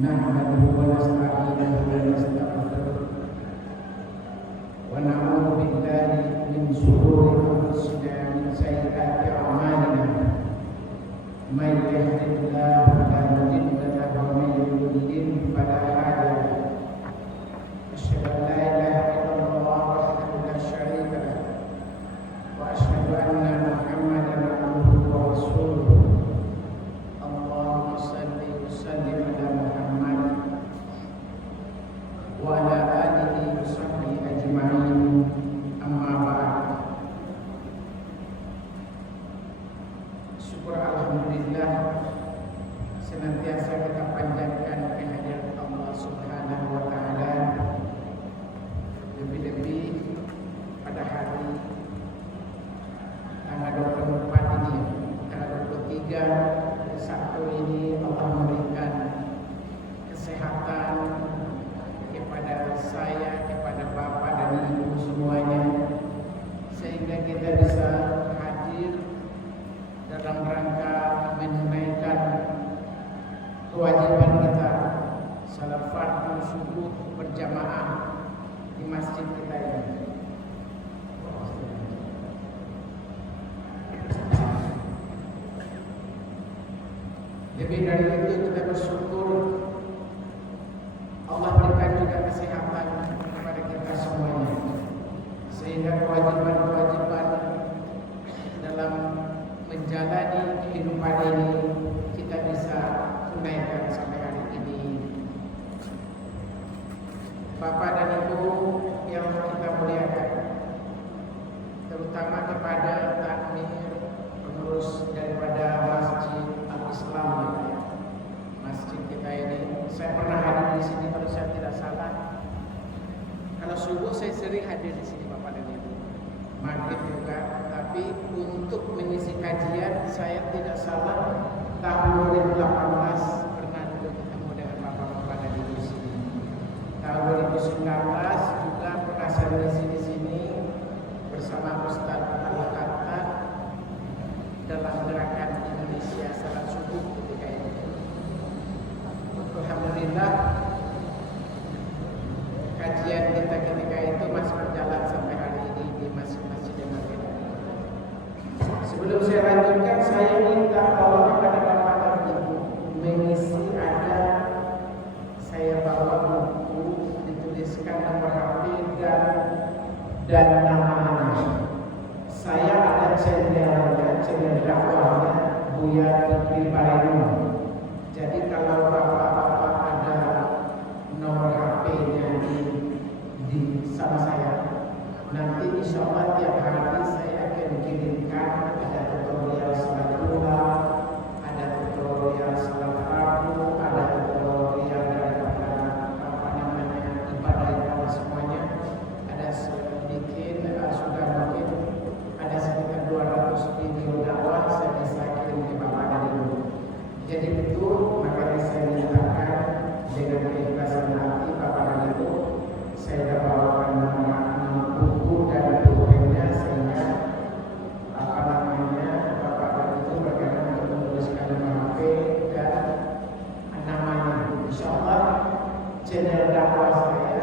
نحمده ونستعينه ونستغفره ونعوذ بالله من شرور أنفسنا ومن سيئات أعمالنا من يهده الله فلا مضل له ومن يضلل فلا هادي له أشهد أن لا إله إلا الله وحده لا شريك له وأشهد أن محمدا عبده ورسوله اللهم صل وسلم على محمد وعلى آله وصحبه أجمعين أما بعد. Syukur alhamdulillah senantiasa kita panjatkan kehadirat Allah Subhanahu wa taala, lebih-lebih pada hari tanggal 24 ini, tanggal 23 Sabtu ini Allah memberikan kesehatan kepada saya, kepada Bapak dan Ibu semuanya, sehingga kita bisa hadir dalam rangka menunaikan kewajiban kita salat fardu subuh berjamaah di masjid kita ini. Lebih dari itu kita bersyukur Allah berikan juga kesehatan kepada kita semuanya, sehingga kewajiban-kewajiban dalam menjalani kehidupan ini kita bisa tunaikan sampai hari ini. Bapak dan Ibu yang kita muliakan, terutama kepada takmir, pengurus daripada Masjid Al-Islam, masjid kita ini. Saya pernah hadir di sini kalau saya tidak salah. Kalau subuh saya sering hadir di sini Bapak dan Ibu. Maghrib juga, tapi untuk mengisi kajian saya tidak salah tahun 2018 pernah dulu ketemu dengan Bapak-bapak dan Ibu di sini. Tahun 2019 juga pernah saya mengisi di sini bersama Ustaz Al-Khattab dalam gerakan Indonesia Salat Subuh ketika itu. Alhamdulillah kajian kita ketika itu masih berjalan sampai hari ini di masjid-masjid yang ada. Sebelum saya lanjutkan, saya minta tolong kepada Bapak dan Ibu mengisi, ada saya bawa buku dituliskan nomor HP dan namanya. Saya ada channel dakwahnya Buya Fikri Bainu. Jadi kalau bapak-bapak ada nomor HP-nya di sama saya, nanti insya Allah tiap hari saya akan kirimkan ada tutorial salat duha, ada tutorial salat fardu, ada tutorial daripada ibadah yang semuanya. Ada sedikit sudah mungkin ada sekitar 200 video dakwah saya bisa kirim ke Bapak dan Ibu. Jadi betul, makanya saya mintakan dengan keikhlasan hati Bapak dan Ibu, saya bawakan nama buku dan dokumennya, sehingga Bapak dan Ibu bagaimana untuk menuliskan nama HP dan namanya. Insya Allah channel dakwah saya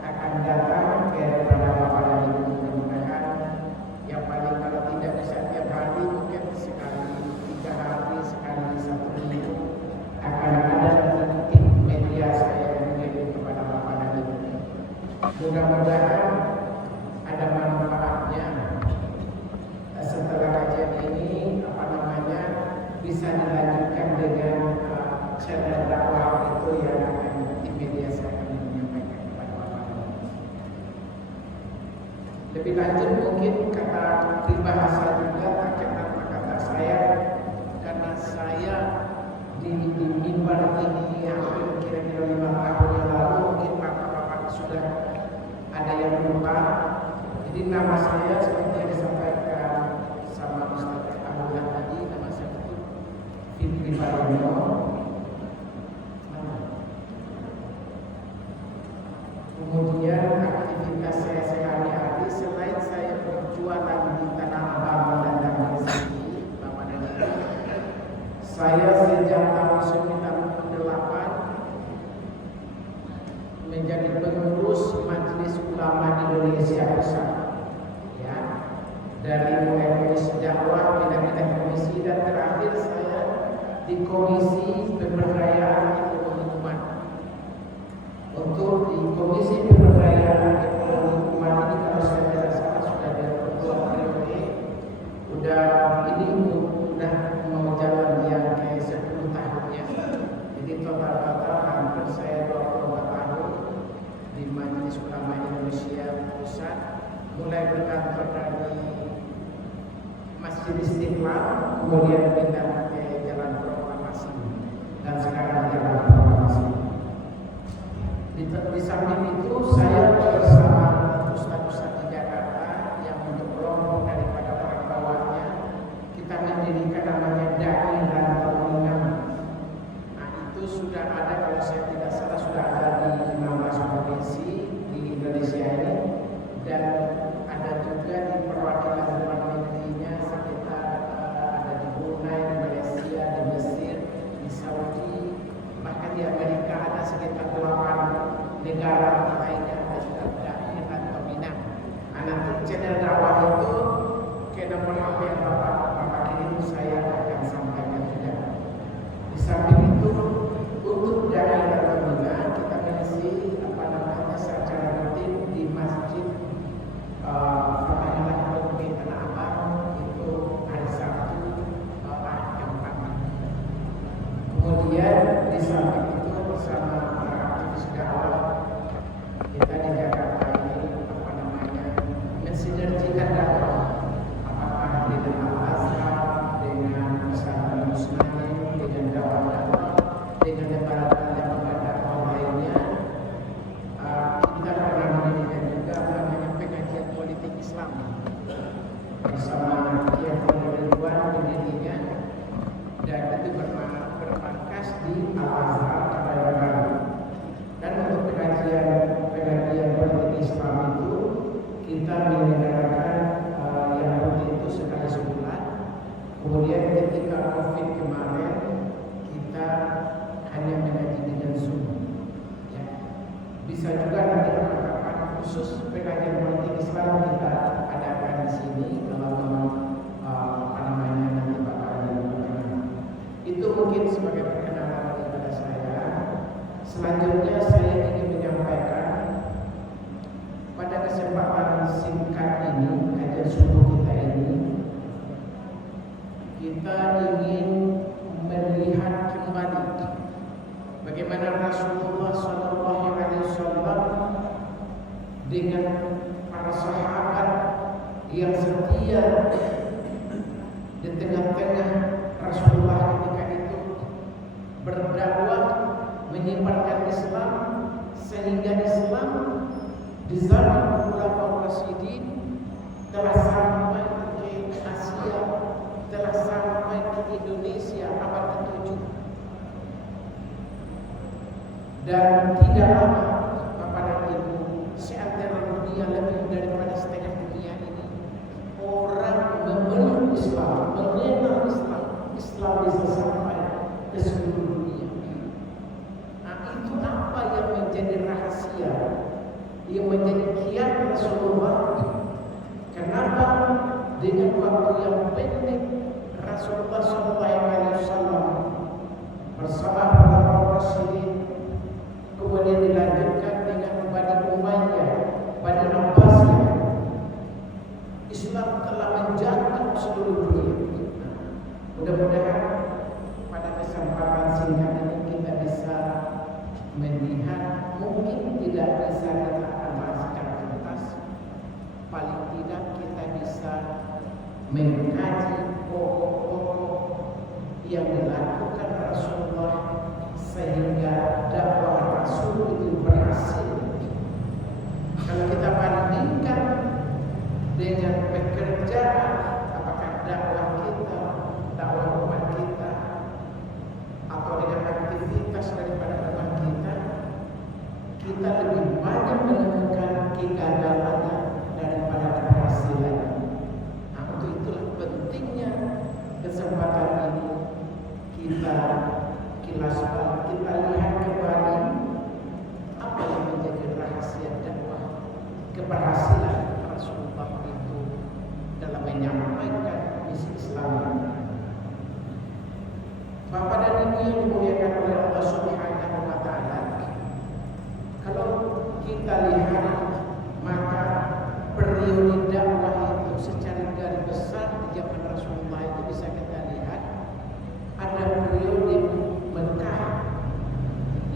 akan datang kepada Bapak dan Ibu, mudah-mudahan yang paling kalau tidak bisa tiap hari mungkin sekali 3 hari, sekali 1 minggu akan ada di media saya yang menjadi kepada Bapak dan Ibu. Mudah-mudahan ada manfaatnya setelah kajian ini, bisa dilanjutkan dengan channel dakwah itu yang akan di media saya akan menyampaikan kepada Bapak dan Ibu. Lebih lanjut mungkin kata peribahasa juga tak kenal kata saya, karena saya di mimbar ini hampir kira-kira 5 tahun yang lalu, mungkin bapak-bapak sudah ada yang lupa. Jadi nama saya seperti yang disampaikan sama Ustaz Abdullah tadi, nama saya itu Fikri Bainu. Kemudian aktivitas saya sehari-hari selain saya berjualan di Tanah Abang dan di sini, Bapak dan Ibu, saya sejak tahun 98 Jadi total hampir saya 24 tahun di Majelis Ulama Indonesia Pusat, mulai berkantor dari Masjid Istiqlal, kemudian pindah ke Jalan Proklamasi, dan sekarang Jalan Proklamasi. Di samping itu saya bersama ustaz-ustaz di Jakarta yang untuk kelompok daripada orang bawahnya kita mendirikan namanya Dai dan Telinga. Nah itu sudah ada, kalau saya tidak salah sudah ada di 15 provinsi di Indonesia ini, dan ada juga di perwakilan luar negerinya sekitar ada di Brunei, di Malaysia, di Mesir, di Saudi, bahkan di Amerika ada sekitar 8 negara lainnya ada juga Dai atau Minang. Nah, nanti channel dakwah itu ke nomor HP yang Bapak kirim saya akan sampaikan juga. Di samping itu untuk Dai atau Minang kita mengisi secara rutin di masjid Fatahillah Bukit Tanah Abang itu hari Sabtu yang pertama. Kemudian di samping itu bersama para aktivis dakwah kita di Jakarta ini mensinergikan dakwah, apakah dengan Al-Azhar, dengan pesantren Muslimin, dengan dakwah dengan lembaga dakwah lainnya. Kita pernah mendirikan juga namanya pengajian politik Islam bersama Kiai Ridwan pendirinya, dan itu bermarkas di Al-Azhar Kebayoran. Dan untuk pengajian politik Islam itu kita menyelenggarakan yang rutin itu sekali sebulan. Kemudian ketika COVID kemarin kita hanya mengaji dengan Zoom. Ya. Bisa juga nanti kapan khusus pengajian politik Islam kita adakan di sini kalau memang nanti Bapak ada di mana. Itu mungkin sebagai perkenalan kepada saya. Selanjutnya saya ingin menyampaikan pada kesempatan singkat ini, kajian subuh kita ini, kita ingin melihat kembali bagaimana Rasulullah SAW dengan para sahabat yang setia di tengah-tengah Rasulullah ketika itu berdakwah menyebarkan Islam, sehingga Islam di zaman Khulafaur Rasyidin telah sampai ke Asia, telah sampai ke Indonesia abad ke-7. Dan tidak lama Bapak dan Ibu, seantero dunia lebih daripada setengah dunia ini orang memeluk Islam, mengenal Islam. Islam bisa sampai ke seluruh dunia. Nah itu apa yang menjadi rahasia, yang menjadi kiat Rasulullah? Kenapa dengan waktu yang pendek Rasulullah SAW bersama para Rasulullah, kemudian dilanjutkan dengan Bani Umayyah, Bani Abbasiyah, Islam telah menjangkau seluruh dunia. Mudah-mudahan pada kesempatan singkat ini kita bisa melihat, mungkin tidak bisa kita akan bahas secara tuntas, paling tidak kita bisa mengkaji pokok-pokok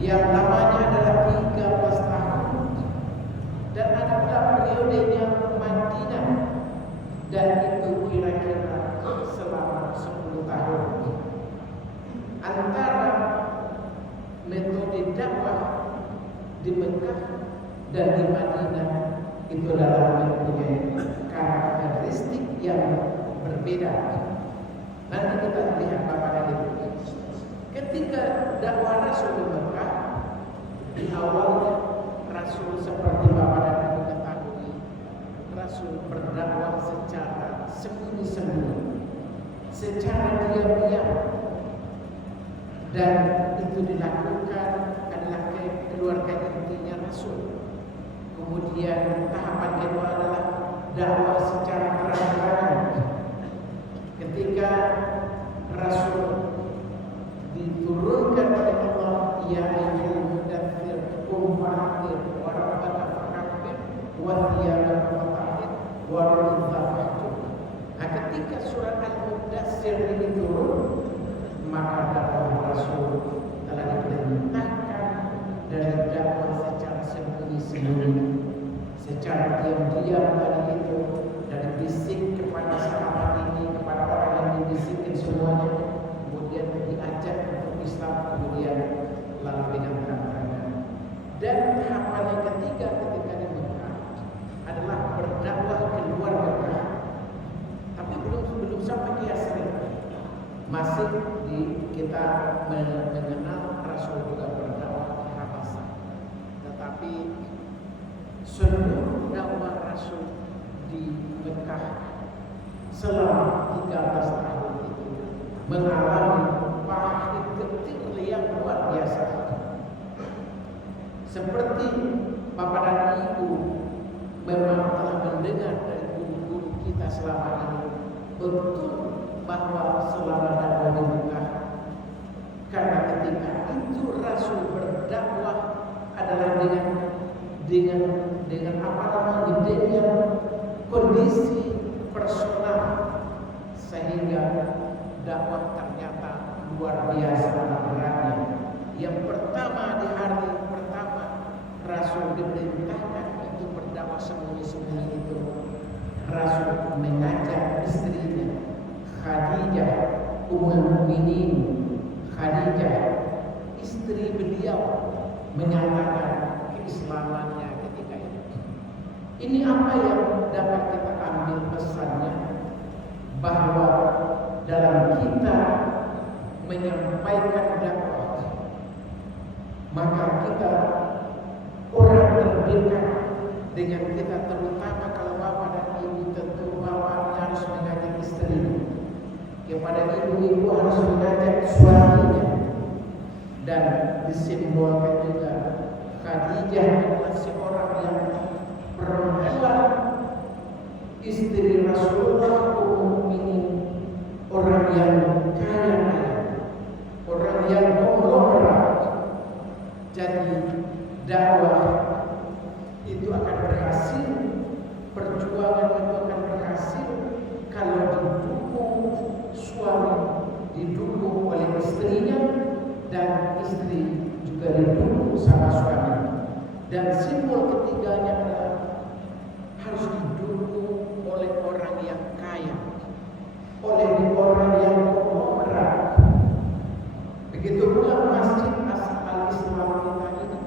yang namanya adalah 13 tahun, dan ada pula periodenya Madinah, dan itu kira-kira selama 10 tahun. Antara metode dakwah di Mekah dan di Madinah itu adalah mempunyai karakteristik yang berbeda. Nanti kita lihat pada itu. Ketika dakwah Rasul di Mekah, di awalnya Rasul seperti Bapak dan Ibu ketahui, Rasul berdakwah secara sembunyi-sembunyi, secara diam-diam, dan itu dilakukan adalah keluarga intinya Rasul. Kemudian tahapan kedua adalah dakwah secara terang-terangan. Ketika Rasul diturunkan oleh Allah, ya ayyuhal mudaththir qum fa'anzir wa rabbaka fakabbir wa thiyabaka fatahhir wa rujza fahjur. Nah, ketika surat Al-Mudaththir ini turun, maka dakwah Rasul telah diperintahkan dari dakwah secara sembunyi-sembunyi, secara diam-diam tadi itu, dari bisik kepada sahabat ini, kepada orang yang dibisikin semuanya, kemudian diajak untuk Islam, kemudian lalu dengan terang-terangan. Dan tahapan yang ketiga ketika di Mekah adalah berdakwah keluar Mekah, tapi belum sampai ke Yasrib. Masih kita mengenal Rasul juga berdakwah di Habasah, tetapi seluruh dakwah Rasul di Mekah selama 13 tahun itu mengalami pahit getir yang luar biasa. Seperti Bapak dan Ibu memang telah mendengar dari guru-guru kita selama ini, betul bahwa selama dakwah di Mekah, karena ketika itu Rasul berdakwah adalah dengan apa namanya, dengan kondisi personal, sehingga dakwah ternyata luar biasa beratnya. Yang pertama, di hari pertama Rasul diperintahkan untuk berdakwah sembunyi-sembunyi itu, Rasul mengajak istrinya Khadijah, Ummul Mukminin Khadijah, istri beliau, menyatakan keislamannya ketika itu. Ini apa yang dapat kita ambil pesannya, bahwa dalam kita menyampaikan dakwah, maka kita orang terdekat dengan kita, terutama kalau bapak dan ibu, tentu bapak harus mengajak istrinya, kepada ibu-ibu harus mengajak suaminya, dan disimbolkan juga Khadijah adalah seorang yang perempuan, istri Rasulullah, Mukminin, orang yang kaya raya, orang yang konglomerat. Jadi dakwah itu akan berhasil, perjuangan itu akan berhasil kalau didukung suami, didukung oleh istrinya, dan istri juga didukung sama suami. Dan simbol ketiganya adalah harus didukung oleh orang yang kaya, oleh orang yang konglomerat. Begitu pula Masjid Al-Islam kita ini.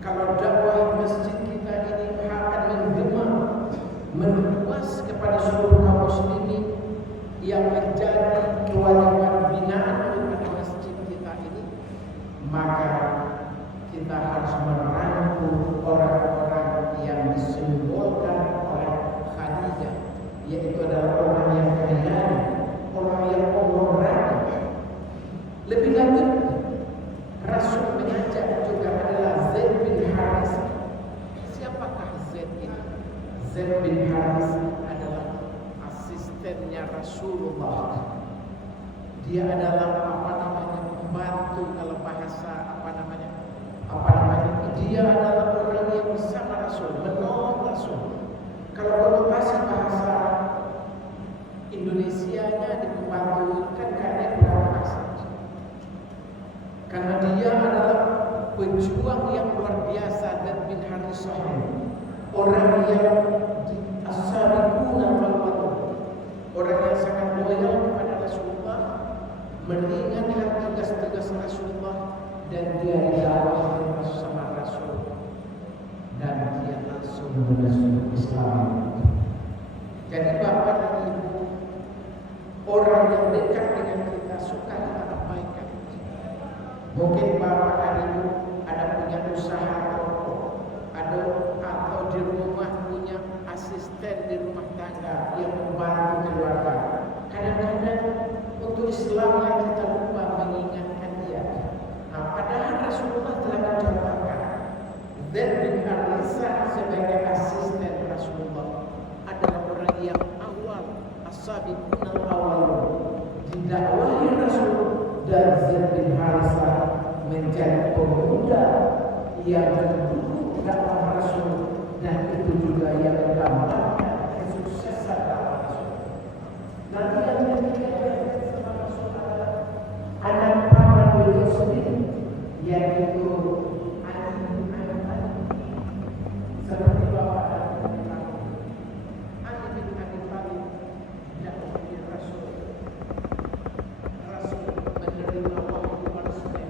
Kalau dakwah masjid kita ini akan menggema, meluas kepada seluruh kaum muslimin, yang menjadi kewajiban binaan daripada masjid kita ini, maka kita harus merangkul orang-orang yang disimbolkan oleh Khadijah, yaitu adalah orang yang kaya, orang yang konglomerat. Lebih lanjut, Rasul mengajak juga adalah Zaid bin Haris. Siapakah Zaid ini? Zaid bin Haris adalah asistennya Rasulullah. Dia adalah pembantu, kalau bahasa dia adalah orang yang bersama Rasul, menolong Rasul. Kalau konotasi bahasa Indonesianya di pembantu kan kayaknya kurang pas, karena dia adalah pejuang yang luar biasa dan bin Harisah, orang yang as-sabiquna al-awwalun, orang yang sangat loyal kepada Rasulullah, meringankan tugas-tugas Rasulullah, dan dia didakwahkan sama Rasul, dan dia langsung masuk Islam. Jadi Bapak dan Ibu, orang yang dekat dengan kita suka kita abaikan. Mungkin Bapak dan Ibu ada punya usaha toko, atau di rumah punya asisten di rumah tangga yang membantu keluarga. Kadang-kadang untuk Islam yang kita lupa mengingatkan dia. Nah, padahal Rasulullah telah mencontohkan Zaid bin Harisah sebagai asisten Rasulullah adalah orang yang awal, as-sabiqun al-awwalun, didakwahi Rasul, dan Zaid bin Harisah menjadi pemuda yang mendukung dakwah Rasul, dan itu juga yang menggambarkan kesuksesan dakwah Rasul. Nanti yang ketiga sama Rasul adalah anak paman beliau sendiri, yaitu Ali bin Abi Thalib. Seperti Bapak dan Ibu, Ali bin Abi Thalib dakwahi Rasul. Rasul menerima wahyu manusia.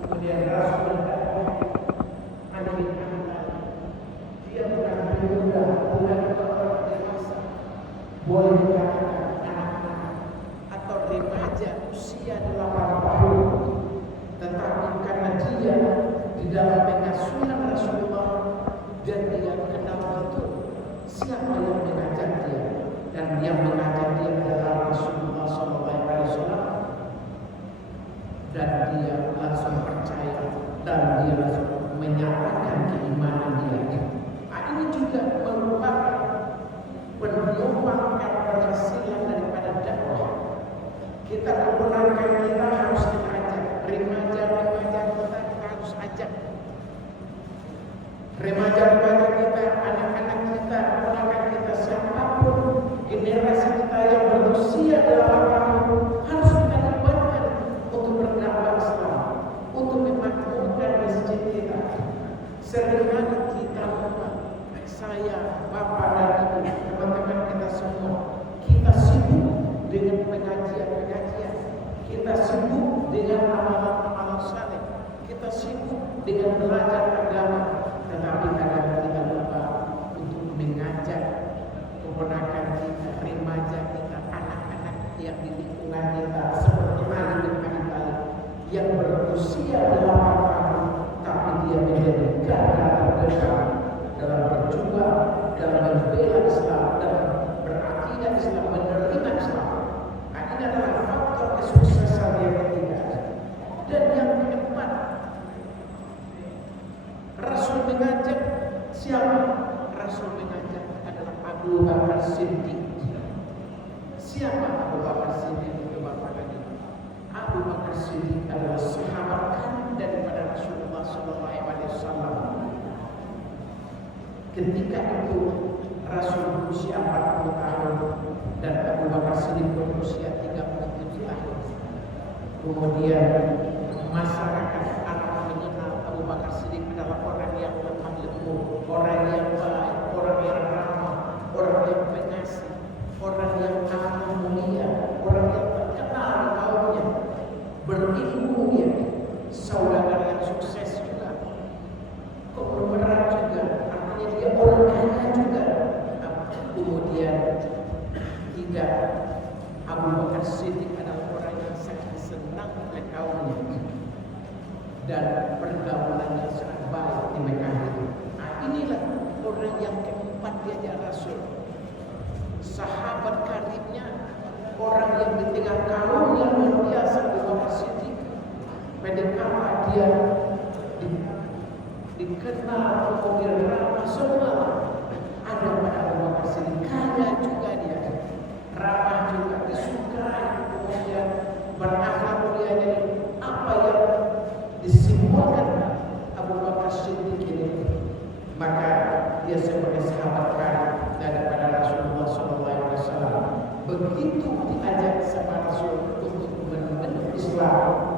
Kemudian Rasul mendakwahi Ali bin Abi Thalib. Dia bukan pemuda, bukan orang dewasa, boleh dikatakan anak-anak atau remaja usia 8 tahun, tetapi karena dia di dalam pengasuhan Rasulullah dan dia kenal betul siapa yang mengajak dia, dan yang mengajak dia adalah Rasulullah SAW, dan dia langsung percaya dan dia langsung menyatakan keimanan dia. Ini juga merupakan penyumbang keberhasilan daripada dakwah. Kita keponakan kita harus kita ajak, remaja-remaja kita harus ajak, remaja-remaja kita, anak-anak kita, keponakan kita, siapapun generasi kita yang berusia 8 tahun harus kita libatkan untuk berdakwah Islam, untuk memakmurkan masjid kita. Seringkali kita lupa, saya, Bapak dan Ibu, teman-teman kita semua, kita sibuk dengan pengajian-pengajian, kita sibuk dengan amalan-amalan saleh, kita sibuk dengan belajar agama, tetapi kadang kita lupa untuk mengajak keponakan kita, remaja kita, anak-anak yang di lingkungan kita, seperti Ali bin Abi Thalib yang berusia 8 tahun, tapi dia menjadi garda terdepan dalam berjuang, dalam membela Islam, dalam berakidah Islam, menerima Islam. Ini adalah faktor kesuksesan yang ketiga. Dan yang keempat, Rasul mengajak siapa? Rasul mengajak adalah Abu Bakar Siddiq. Siapa Abu Bakar Siddiq itu Bapak lagi? Abu Bakar Siddiq adalah sahabat karib daripada Rasulullah SAW. Ketika itu Rasul berusia 40 tahun dan Abu Bakar Siddiq berusia 37 tahun. Kemudian masyarakat Arab mengenal Abu Bakar Siddiq adalah orang yang lemah lembut, orang yang baik, orang yang ramah, orang yang pengasih, orang yang amat mulia, orang yang terkenal di kaumnya, berilmu dia, saudagar yang sukses juga, konglomerat juga. Dia orang kaya juga. Kemudian tiga, Abu Bakar Siddiq adalah orang yang sangat senang oleh kaumnya dan pergaulannya sangat baik di Mekah itu. Nah, inilah orang yang keempat diajak Rasul, sahabat karibnya, orang yang di tengah kaum yang luar biasa. Abu Bakar Siddiq pada kala dia dikenal, kemudian ramah, semua ada pada Abu Bakar Siddiq. Kaya juga dia, ramah juga, disukai, kemudian berakhlak mulia. Jadi apa yang disimbolkan Abu Bakar Siddiq ini, maka dia sebagai sahabat karib daripada Rasulullah SAW. Begitu diajak sama Rasul untuk memeluk Islam,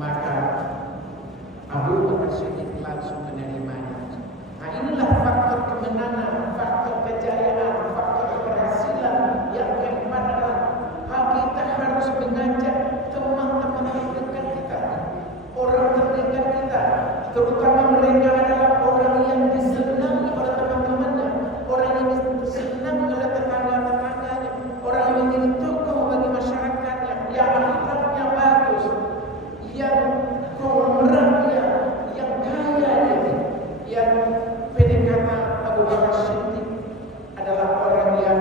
maka Abu terutama mereka adalah orang yang disenangi oleh teman-temannya, orang yang disenangi oleh tetangga-tetangganya, orang yang menjadi tokoh bagi masyarakatnya, yang akhlaknya bagus, yang kongresnya, yang kaya ini, yang pendek kata Abu Bakar Siddiq adalah orang yang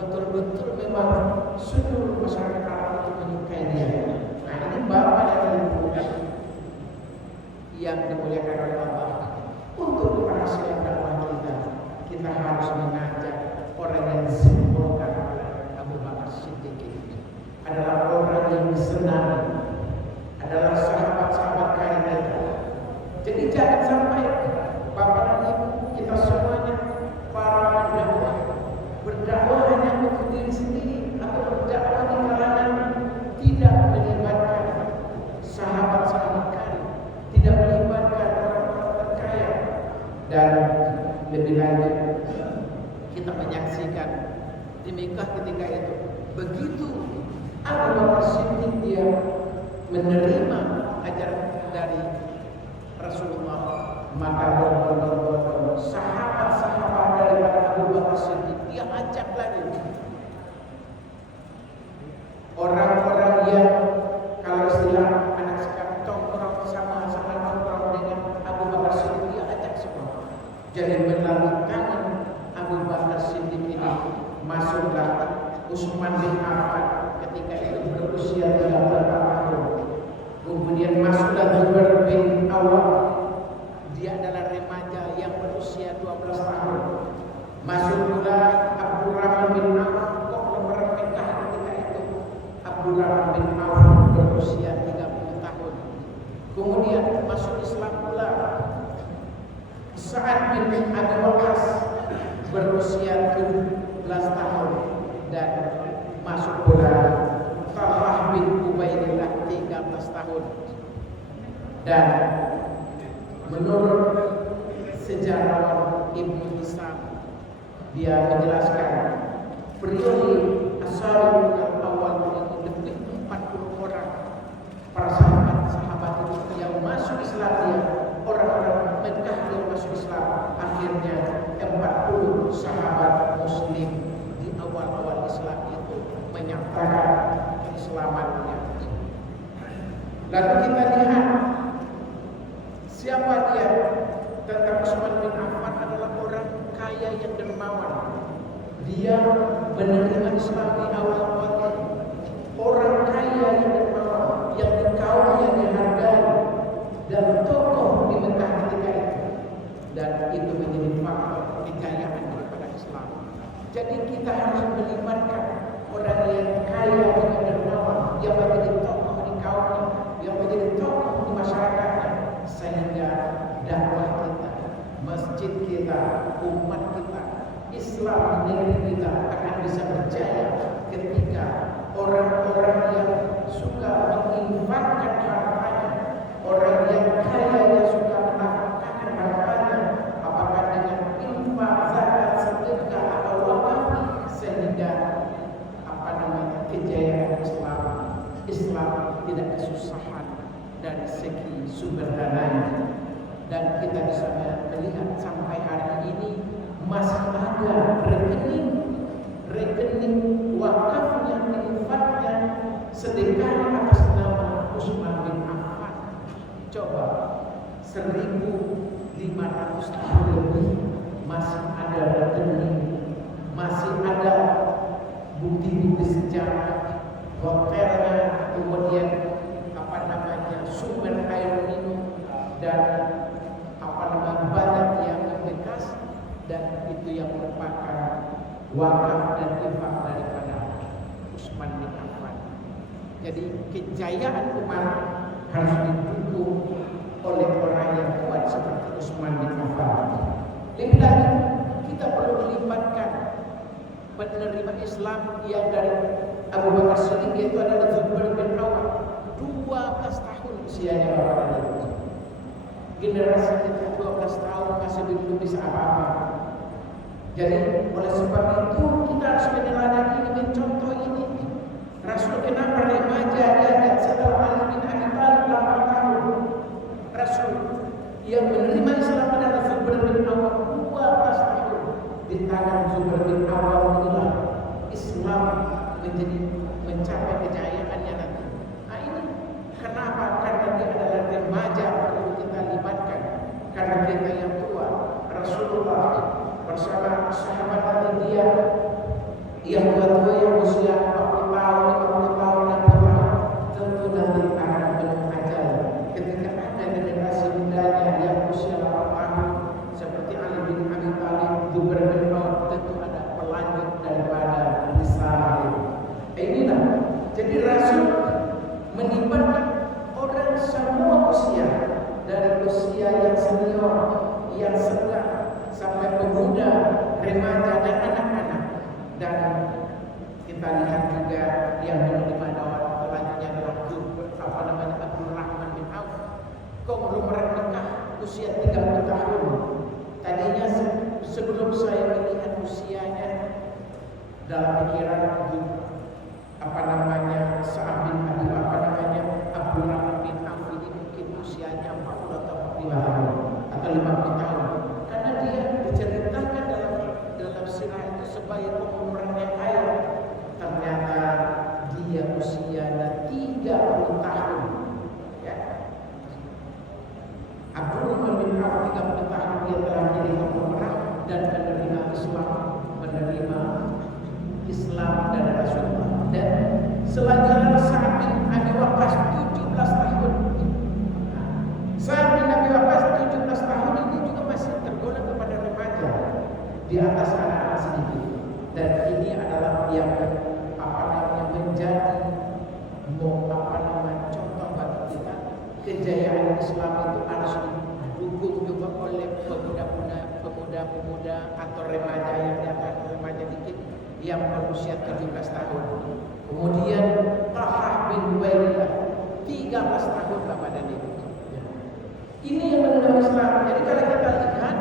betul-betul memang seluruh masyarakat Arab itu menyukai dia. Nah, ini bapak dan ibu yang dimuliakan oleh Allah. Untuk keberhasilan dakwah kita harus mengajak orang yang disimbolkan oleh Abu Bakar Siddiq ini adalah orang yang disenangi, adalah sahabat-sahabat karib. Jadi jangan sampai bapak dan ibu kita semuanya para pendakwah berdakwah hanya untuk diri sendiri atau berdakwah di kalangan tidak melibatkan sahabat-sahabat karib, tidak melibatkan orang-orang terkaya, dan lebih lanjut kita menyaksikan di Mekah ketika itu begitu Abu Bakar Siddiq dia menerima ajaran dari Rasulullah, maka berbondong-bondong sahabat-sahabat daripada Abu Bakar Siddiq dia ajak lagi orang-orang yang kalau istilah anak sekarang tongkrong sama-sama nongkrong dengan Abu Bakar Siddiq dia ajak semua. Jadi melalui tangan Abu Bakar Siddiq ini masuklah Utsman bin Affan ketika itu berusia 30 tahun. Kemudian masuklah Zubair bin Awam, dia adalah remaja yang berusia 12 tahun. Masuk pula Abdurrahman bin Auf, kok nomor Mekah ketika itu Abdurrahman bin Auf berusia 30 tahun. Kemudian masuk Islam pula Sa'ad bin Abi Waqqas berusia 17 tahun, dan masuk pula Talhah bin Ubaidillah 13 tahun. Dan menurut sejarawan Ibnu Hisam, dia menjelaskan periode Ashabul Awal ini lebih 40 orang para sahabat itu yang masuk Islam, dia orang-orang Mekah yang masuk Islam. Akhirnya 40 sahabat Muslim di awal-awal Islam itu menyatakan keislamannya. Lalu kita lihat siapa dia. Tentang Utsman bin Affan adalah orang kaya yang dermawan. Dia menerima Islam di awal-awal. Orang kaya yang dermawan, yang di kaumnya dihargai, dan tokoh di Mekah ketika itu. Dan itu menjadi faktor kejayaan daripada Islam. Jadi kita harus melibatkan orang yang kaya dengan dermawan, yang menjadi tokoh di kaumnya, yang menjadi tokoh di masyarakatnya, sehingga dakwah kita, masjid kita, umat kita, Islam di negeri kita akan bisa berjaya ketika orang-orang yang suka menginfakkan hartanya, orang yang kaya yang suka menafkahkan hartanya, apakah dengan infak, zakat, sedekah atau wakaf, sehingga kejayaan Islam tidak kesusahan dari segi sumber dananya. Dan kita bisa melihat sampai hari ini masih ada rekening wakafnya, infaknya, sedekahnya atas nama Utsman bin Affan. Coba 1500 tahun lebih masih ada rekening, masih ada bukti-bukti sejarah, hotelnya, kemudian sumber air minum, dan banyak yang bekas, dan itu yang merupakan wakaf dan infak daripada Utsman bin Affan. Jadi kejayaan umat harus didukung oleh orang yang kuat seperti Utsman bin Affan. Lebih lagi kita perlu melibatkan penerima Islam yang dari Abu Bakar Siddiq, yaitu adalah Zubair bin Awam. 12 tahun usianya bapak dan ibu. Generasi kita 12 tahun masih belum bisa apa-apa. Jadi oleh sebab itu kita harus meneladani dengan contoh ini. Rasul kenapa remaja dia setelah Ali bin Abi Thalib 8 tahun. Rasul Yang menerima Islam adalah Zubair bin Awam 12 tahun. Di tangan Zubair bin Awam inilah Islam mencapai kejayaannya nanti. Nah ini kenapa? Karena dia adalah remaja perlu kita libatkan. Karena kita yang tua, Rasulullah bersama sahabat dia yang tua yang usia 40 tahun, 50 tahun, 60 tahun, tentu nanti akan penuh ajal. Ketika ada generasi mudanya yang usia 8 tahun seperti Ali bin Abi Thalib, Zubair bin Awam, tentu ada pelanjut daripada risalah ini. Inilah jadi Rasul melibatkan orang semua usia, dari usia yang senior, yang sedang, sampai pemuda, remaja dan anak-anak. Dan kita lihat juga yang menerima dakwah selanjutnya adalah Abdul Rahman bin Auf. Konglomerat Mekah usia 30 tahun. Tadinya sebelum saya melihat usianya dalam pikiran Sa'ad bin Abdul Rahman bin Auf ini mungkin usianya 40 atau 45 tahun atau 50 tahun. Karena dia diceritakan dalam sirah itu sebagai pemeran yang kaya. Ternyata dia usianya 30 tahun. Ya. Abdul Rahman bin Auf 30 tahun dia telah jadi pemeran dan menerima Islam dan Rasulullah. Dan selanjutnya Sa'ad bin Abi Waqqas 17 tahun. Sa'ad bin Abi Waqqas 17 tahun ini juga masih tergolong kepada remaja di atas anak-anak sedikit. Dan ini adalah yang menjadi contoh bagi kita. Kejayaan Islam itu harus didukung juga oleh pemuda-pemuda atau remaja yang di atas remaja dikit yang berusia 17 tahun. Kemudian Talhah bin Ubaidillah 13 tahun Bapak dan Ibu. Ini yang menerima Islam. Jadi kalau kita lihat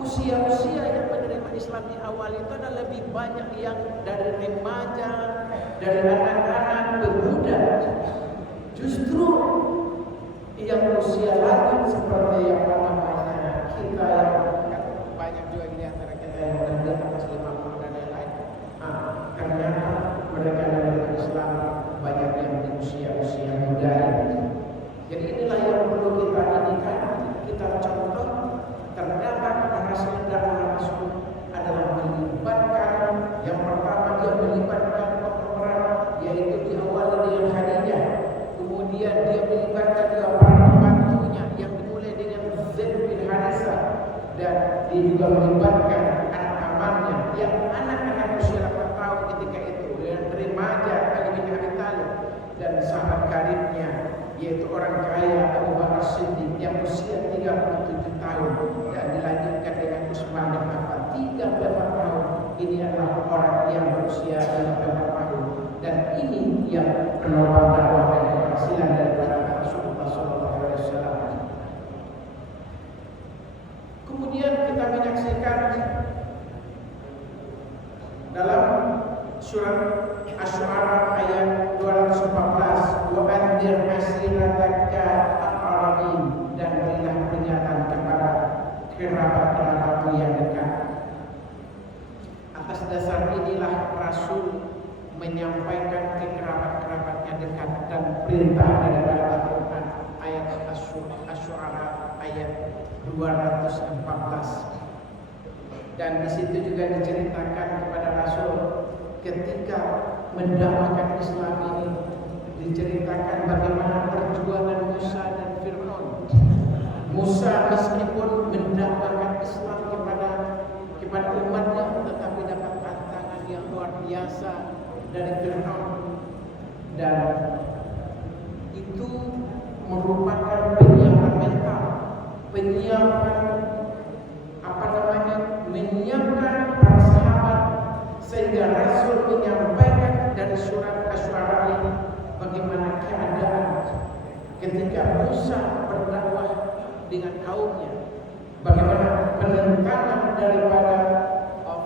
usia-usia yang menerima Islam di awal itu adalah lebih banyak yang dari remaja, dari anak-anak, pemuda. Justru yang usia lanjut seperti kita yang banyak juga di antara kita yang bekerja atas 50 dan lain-lain. Ternyata mereka dari Islam banyak yang di usia-usia muda. Jadi inilah yang perlu kita inikan, kita contoh. Terdapat para saudara Rasul adalah melibatkan, yang pertama dia melibatkan pemeran, yaitu diawali dengan Khadijah. Kemudian dia melibatkan juga para pembantunya yang dimulai dengan Zaid bin Harithah, dan dia juga melibatkan anak-anaknya yang anak-anak usia 8 tahun ketika itu, dengan remaja Ali bin Abi Thalib, dan sahabat karibnya yaitu orang kaya Abu Bakar Siddiq yang usia 37 tahun, dan dilanjutkan dengan Utsman bin Affan 38 tahun. Ini adalah orang yang berusia 38 tahun, dan ini yang penopang dakwah dan keberhasilan daripada Rasulullah SAW. Kemudian kita menyaksikan dalam surat Asy-Syu'ara ayat 214, wa anzir ashirataka al-aqrabin, dan berilah peringatan kepada kerabat-kerabatmu yang dekat. Atas dasar inilah Rasul menyampaikan ke kerabat-kerabatnya dekat dan perintah daripada Al-Quran ayat Asy-Syu'ara ayat 214. Dan di situ juga diceritakan kepada Rasul ketika mendakwakan Islam ini, diceritakan bagaimana perjuangan Musa dan Fir'aun. Musa meskipun mendakwakan Islam kepada umatnya, tetapi dapat tantangan yang luar biasa dari Fir'aun, dan itu merupakan penyiapan mental, menyiapkan para sahabat, sehingga Rasul menyampaikan dari surat Asy-Syu'ara ini bagaimana keadaan ketika Musa berdakwah dengan kaumnya, bagaimana penentangan daripada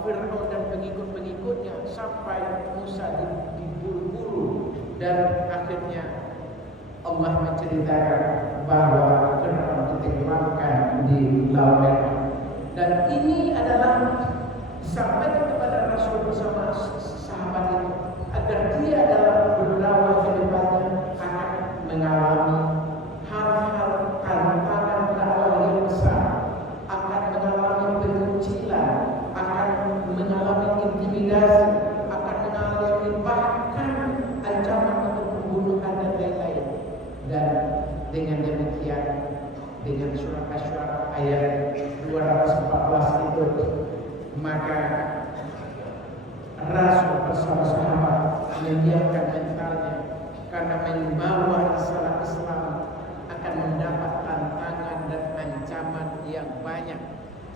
Fir'aun dan pengikut-pengikutnya sampai Musa diburu-buru, dan akhirnya Allah menceritakan bahwa Fir'aun ditenggelamkan dengan surat Asy-Syu'ara ayat 214 itu, maka Rasul bersama sahabat menyiapkan mentalnya karena membawa risalah Islam akan mendapat tantangan dan ancaman yang banyak.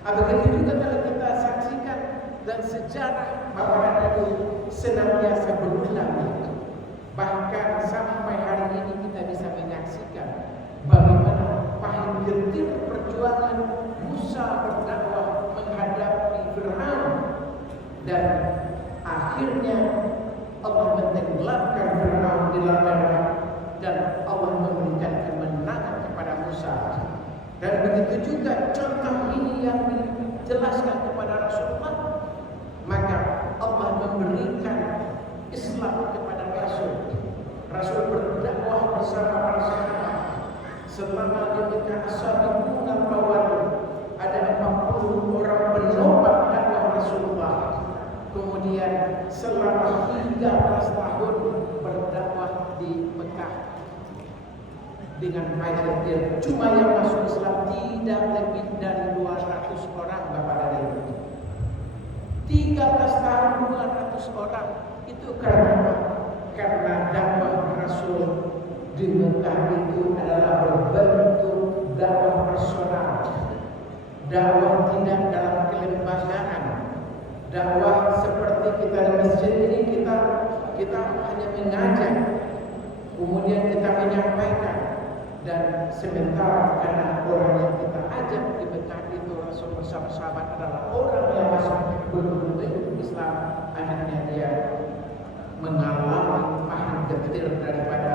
Begitu juga kalau kita saksikan dan sejarah bahwa itu senantiasa berulang. Bahkan sampai hari ini kita bisa menyaksikan bagaimana pahit getih perjuangan Musa berdakwah menghadapi Fir'aun, dan akhirnya Allah mentenggelamkan Fir'aun di Laut Merah dan Allah memberikan kemenangan kepada Musa. Dan begitu juga contoh ini yang dijelaskan kepada Rasulullah, maka Allah memberikan Islam kepada Rasul. Rasul berdakwah bersama para sahabat selama di Mekah. As-Sabiqun al-Awwalun, ada 40 orang penopang dakwah Rasulullah. Kemudian selama 13 tahun berdakwah di Mekah dengan ayat dia. Cuma yang masuk Islam tidak lebih dari 200 orang, Bapak dan Ibu. 13 tahun 200 orang. Itu karena dakwah Rasul di Mekah itu adalah berbentuk dakwah personal. Dakwah tidak dalam kelembagaan. Dakwah seperti kita di masjid ini, kita hanya mengajak, kemudian kita menyampaikan, dan sementara karena orang yang kita ajak di Mekah itu Rasul bersama sahabat adalah orang yang masuk betul-betul Islam, akhirnya dia mengalami paham getir daripada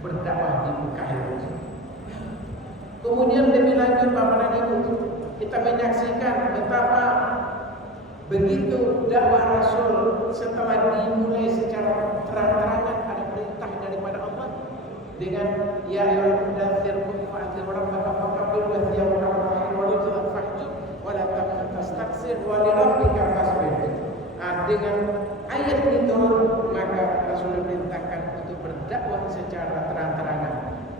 berdakwah di Mekah itu. Kemudian lebih lanjut Bapak dan Ibu, kita menyaksikan betapa begitu dakwah Rasul setelah dimulai secara terang-terangan, ada perintah daripada Allah dengan ya ayyuhal mudaththir qum fa'anzir rabbaka fakabbir wa thiyabaka fatahhir wa rujza fahjur wa la tastaksir wa li rabbika fasbir. Dengan ayat itu maka Rasul diperintahkan untuk berdakwah secara terang-terangan.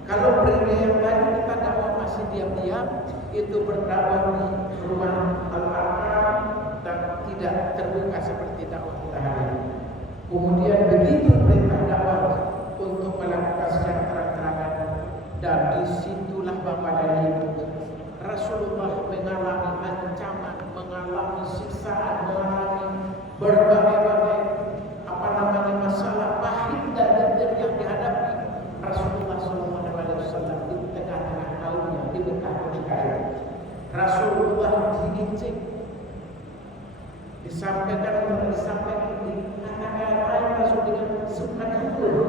Kalau perintah yang tadi kita dakwah masih diam-diam, itu berdakwah di rumah Al-Arqam dan tidak terbuka seperti dakwah kita hari ini. Kemudian begitu perintah dakwah untuk melakukan secara terang-terangan, dan disitulah Bapak dan Ibu, Rasulullah mengalami ancaman, mengalami siksaan, mengalami berbagai-bagai masalah pahit dan getir yang dihadapi Rasulullah SAW di tengah-tengah kaumnya di Mekah ketika itu. Rasulullah digincing, disampaikan dikatakan Rasul dengan subhanallah.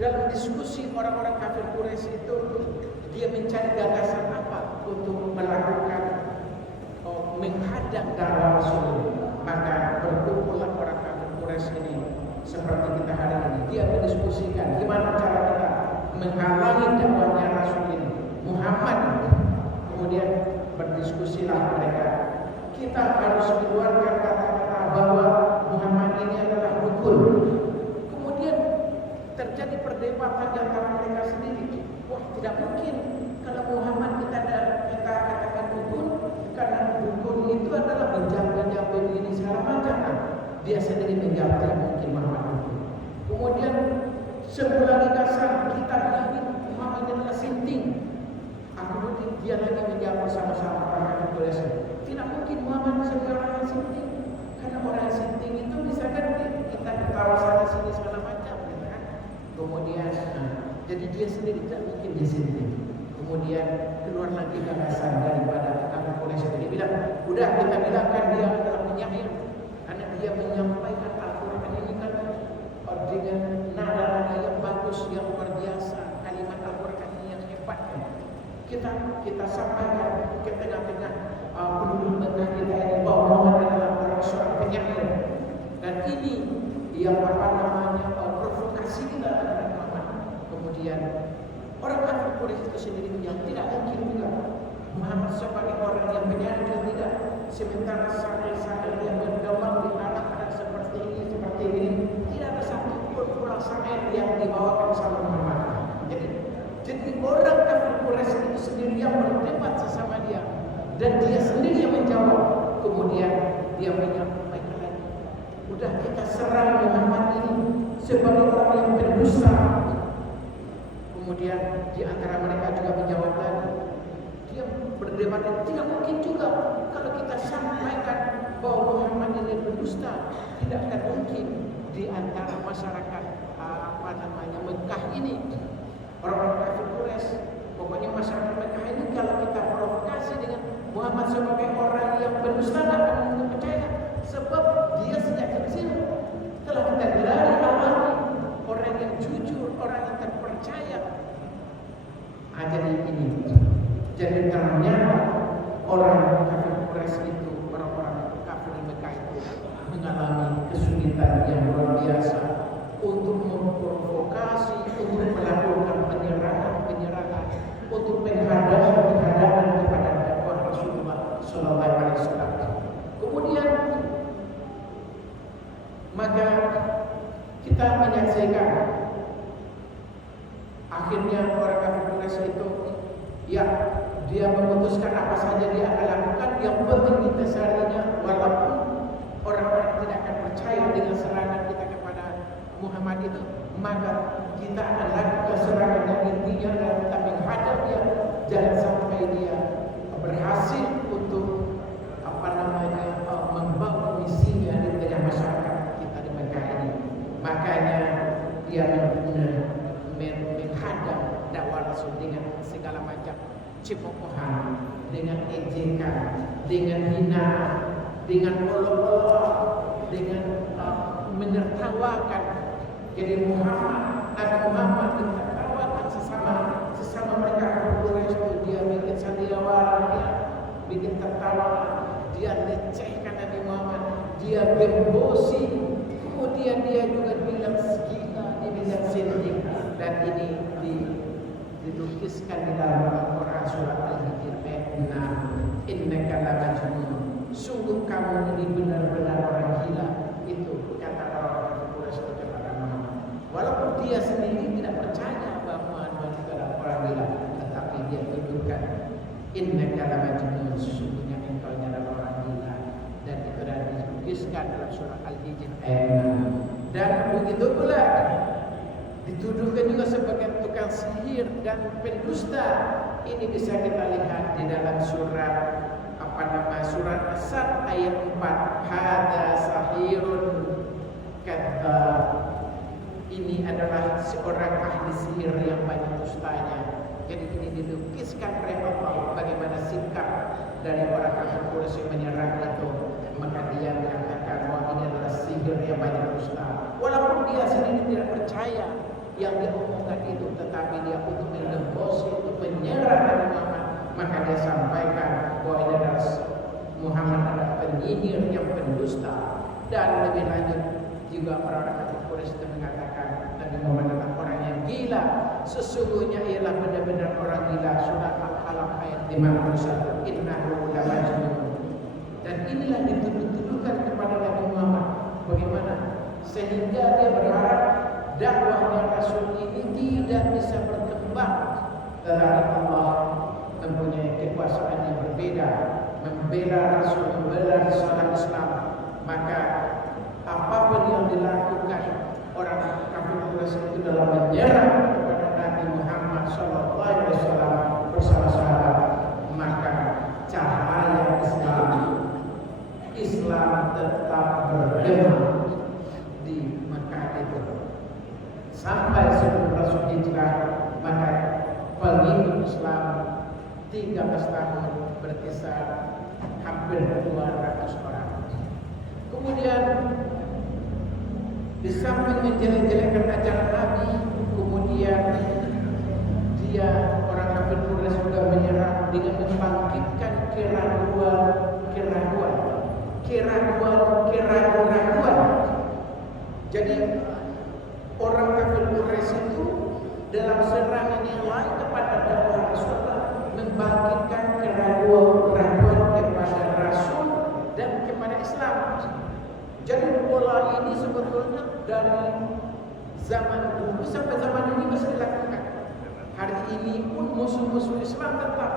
Dalam diskusi orang-orang kafir Quraisy itu, dia mencari gagasan apa untuk melakukan menghadang dakwah Rasul. Maka berkumpullah orang kafir Quraisy ini seperti kita hari ini. Dia mendiskusikan gimana cara kita menghalangi dakwahnya Rasul ini, Muhammad. Kemudian berdiskusilah mereka. Kita harus keluarkan kata-kata bahwa Muhammad ini adalah dukun. Kemudian terjadi perdebatan di antara mereka sendiri. Wah, tidak mungkin kalau Muhammad kita katakan dukun, karena dukun itu adalah menjaga begini segala macam. Dia sendiri menjawab tidak mungkin Muhammad dukun. Kemudian sebulan kasar kita bilang Muhammad adalah sinting. Kemudian dia lagi menjawab sama-sama orang Quraisy. Tidak mungkin Muhammad sebagai orang sinting, karena orang sinting itu misalkan kita ketawa sana sini segala macam, gitu kan? Kemudian jadi dia sendiri tidak mungkin dia sinting. Kemudian keluar lagi gagasan daripada orang Quraisy. Dia bilang, udah kita bilangkan dia adalah penyair, karena dia menyampaikan Al-Quran ini kan dengan nada-nada yang bagus, yang luar biasa, kalimat Al-Quran yang hebat. Kita sampaikan ke tengah-tengah penduduk Mekah kita ini bahwa Muhammad adalah orang seorang penyair, dan ini yang provokasi kita terhadap Muhammad. Kemudian orang kafir Quraisy itu sendiri yang tidak mungkin juga Muhammad sebagai orang yang penyair juga tidak. Sementara syair-syair yang bergabung di Arab ada seperti ini, tidak ada satu pun syair yang dibawakan sama Muhammad. Jadi orang kafir Quraisy itu sendiri yang berdebat sesama dia, dan dia sendiri yang menjawab. Kemudian dia menyampaikan lagi, udah kita serang Muhammad ini sebagai orang yang berdosa. Kemudian di antara mereka juga menjawab lagi, dia berdebat, tidak mungkin juga kalau kita sampaikan bahwa Muhammad ini berdusta, tidak akan mungkin di antara masyarakat Mekah ini, orang-orang kafir Quraisy, pokoknya masyarakat Mekah ini kalau kita provokasi dengan Muhammad sebagai orang yang berdusta, tidak akan mungkin percaya, sebab dia sejak kecil telah kita gelari orang yang jujur, orang yang terpercaya. Jadi ternyata orang kafir Quraisy itu, orang-orang kafir Mekah itu mengalami kesulitan yang luar biasa untuk memprovokasi, untuk melakukan penyerangan, untuk menghadap kepada dakwah Rasulullah Sallallahu Alaihi Wasallam. Kemudian maka kita menyaksikan akhirnya orang kafir Quraisy itu, ya, dia memutuskan apa saja dia akan lakukan, yang penting intisarinya, walaupun orang-orang tidak akan percaya dengan serangan kita kepada Muhammad itu, maka kita akan lakukan serangan yang intinya adalah kita menghadap dia, jangan sampai dia berhasil untuk membawa misinya di tengah masyarakat kita di Mekah ini. Makanya dia menghadap dakwah Rasul dengan segala macam cemokohan, dengan ejekan, dengan hinaan, dengan olok-olok, dengan menertawakan. Jadi Nabi Muhammad ditertawakan sesama mereka Quraisy itu, dia bikin sandiwara, dia bikin tertawa, dia lecehkan Nabi Muhammad, dia gembosi, kemudian dia juga bilang gila, dia bilang sindik, dan ini dilukiskan di dalam Al-Quran surat Al-Hijr ayat 6. Innaka lamajnun, sungguh kamu ini benar-benar orang gila. Itu kata orang Quraisy kepada Muhammad. Walaupun dia sendiri tidak percaya bahwa Muhammad itu adalah orang gila, tetapi dia tunjukkan innaka lamajnun, sesungguhnya engkau adalah orang gila. Dan itu adalah dilukiskan dalam surat Al-Hijr ayat 6. Dan begitu pula dituduhkan juga sebagai tukang sihir dan pendusta. Ini bisa kita lihat di dalam surat surat As-Sad ayat 4. Hada sahirun, kata ini adalah seorang ahli sihir yang banyak dustanya. Jadi ini dilukiskan oleh Allah bagaimana sikap dari orang kafir Quraisy yang menyerang itu. Maka dia mengatakan bahwa ini adalah sihir yang banyak dusta, walaupun dia sendiri tidak percaya yang diomongkan itu, tetapi dia untuk mengembosi, untuk menyerang Nabi Muhammad, maka dia sampaikan bahwa ini adalah Muhammad adalah penyihir yang pendusta. Dan lebih lanjut juga orang-orang kafir Quraisy itu mengatakan Nabi Muhammad adalah orang yang gila. Sesungguhnya ialah benar-benar orang gila. Surah Al-Alaq ayat 51. Innahu lamajnun. Dan inilah dituduhkan kepada Nabi Muhammad, bagaimana sehingga dia berharap dakwahnya Rasul ini tidak bisa berkembang. Tetapi Allah mempunyai kekuasaan yang berbeda, membela Rasul, membela risalah Islam. Maka apapun yang dilakukan orang kafir Quraisy itu dalam menyerang kepada Nabi Muhammad SAW bersama sahabat, maka cahaya Islam tetap bergema di Mekah itu sampai sebelum Rasul hijrah. Maka pengikut Islam 13 tahun berkisar hampir 200 orang. Kemudian di samping menjelek-jelekan ajaran Nabi, kemudian dia orang kafir Quraisy juga menyerang dengan membangkitkan keraguan. Jadi orang kafir Quraisy itu dalam serangan yang lain kepada dakwah Rasulullah membangkitkan keraguan kepada Rasul dan kepada Islam. Jadi pola ini sebetulnya dari zaman dulu sampai zaman ini masih dilakukan. Hari ini pun musuh-musuh Islam tetap